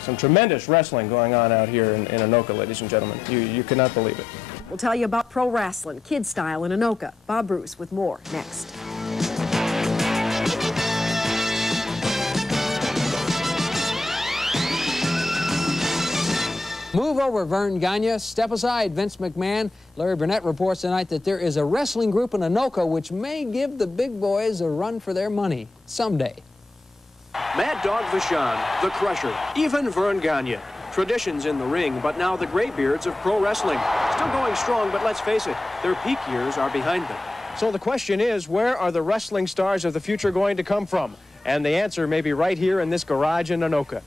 Some tremendous wrestling going on out here in Anoka, ladies and gentlemen. You cannot believe it. We'll tell you about pro wrestling, kid style in Anoka. Bob Bruce with more next. Move over, Vern Gagne. Step aside, Vince McMahon. Larry Burnett reports tonight that there is a wrestling group in Anoka which may give the big boys a run for their money someday. Mad Dog Vachon, The Crusher, even Vern Gagne. Traditions in the ring, but now the graybeards of pro wrestling. Still going strong, but let's face it, their peak years are behind them. So the question is, where are the wrestling stars of the future going to come from? And the answer may be right here in this garage in Anoka.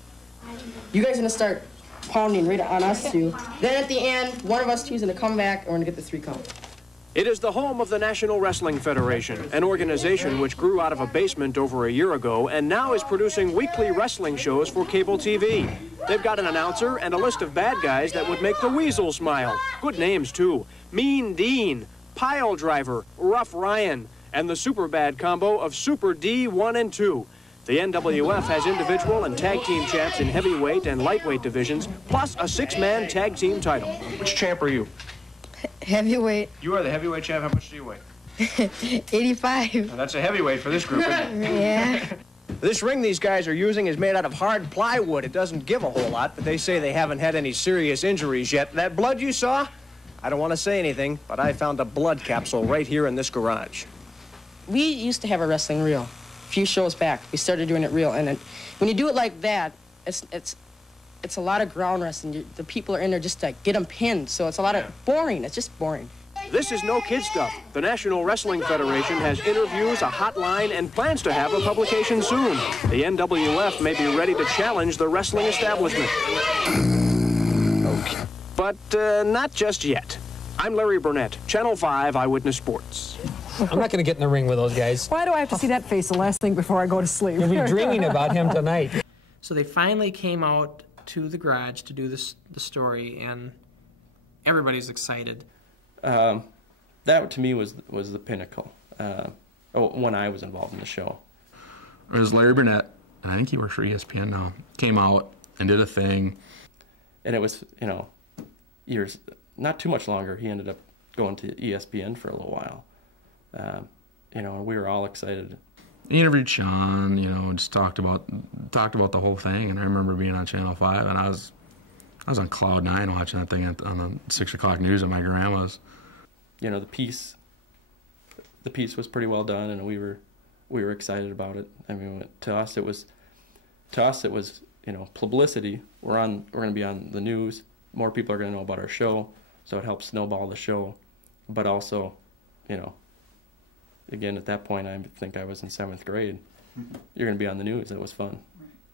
You guys are going to start pounding right on us two. Then at the end, one of us two is going to come back and we're going to get the 3 count. It is the home of the National Wrestling Federation, an organization which grew out of a basement over a year ago and now is producing weekly wrestling shows for cable TV. They've got an announcer and a list of bad guys that would make the Weasel smile. Good names, too. Mean Dean, Pile Driver, Rough Ryan, and the super bad combo of Super D 1 and 2. The NWF has individual and tag team champs in heavyweight and lightweight divisions, plus a 6-man tag team title. Which champ are you? Heavyweight. You are the heavyweight champ. How much do you weigh? 85. Now, that's a heavyweight for this group, isn't it? Yeah. This ring these guys are using is made out of hard plywood. It doesn't give a whole lot, but they say they haven't had any serious injuries yet. That blood you saw? I don't want to say anything, but I found a blood capsule right here in this garage. We used to have a wrestling reel a few shows back. We started doing it real, and when you do it like that, it's a lot of ground wrestling. The people are in there just to get them pinned, so it's a lot of boring. It's just boring. This is no kid stuff. The National Wrestling Federation has interviews, a hotline, and plans to have a publication soon. The NWF may be ready to challenge the wrestling establishment. Okay. But not just yet. I'm Larry Burnett, Channel 5 Eyewitness Sports. I'm not going to get in the ring with those guys. Why do I have to see that face the last thing before I go to sleep? You'll be dreaming about him tonight. So they finally came out to the garage to do the story, and everybody's excited. That to me was the pinnacle. When I was involved in the show. It was Larry Burnett, and I think he works for ESPN now. Came out and did a thing, and it was years, not too much longer. He ended up going to ESPN for a little while. And we were all excited. He interviewed Sean, just talked about the whole thing, and I remember being on Channel 5, and I was on cloud 9 watching that thing on the 6 o'clock news at my grandma's. The piece was pretty well done, and we were excited about it. I mean, to us it was publicity. We're going to be on the news. More people are going to know about our show, so it helps snowball the show. But also, again, at that point, I think I was in 7th grade. You're going to be on the news. It was fun.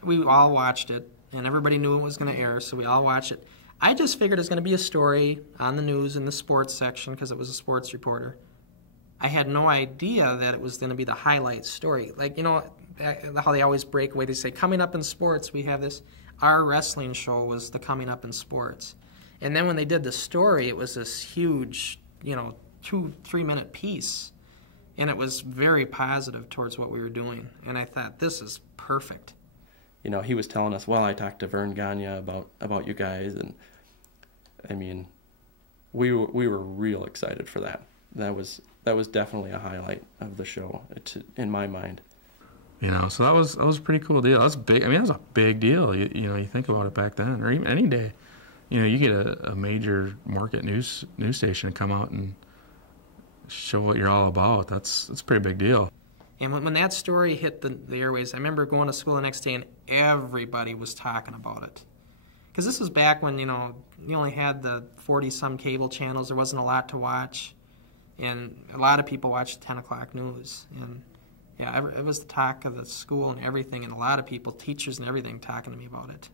We all watched it, and everybody knew it was going to air, so we all watched it. I just figured it was going to be a story on the news in the sports section because it was a sports reporter. I had no idea that it was going to be the highlight story. Like, how they always break away. They say, coming up in sports, we have this. Our wrestling show was the coming up in sports. And then when they did the story, it was this huge, 2-3 minute piece. And it was very positive towards what we were doing. And I thought, this is perfect. He was telling us, well, I talked to Vern Gagne about you guys, and I mean, we were real excited for that. That was definitely a highlight of the show, in my mind. So that was a pretty cool deal. That's big. I mean, that was a big deal. You think about it back then, or even any day. You get a major market news station to come out and show what you're all about. That's a pretty big deal. And when that story hit the airways, I remember going to school the next day and everybody was talking about it. Because this was back when, you only had the 40-some cable channels. There wasn't a lot to watch. And a lot of people watched 10 o'clock news. And, yeah, it was the talk of the school and everything, and a lot of people, teachers and everything, talking to me about it.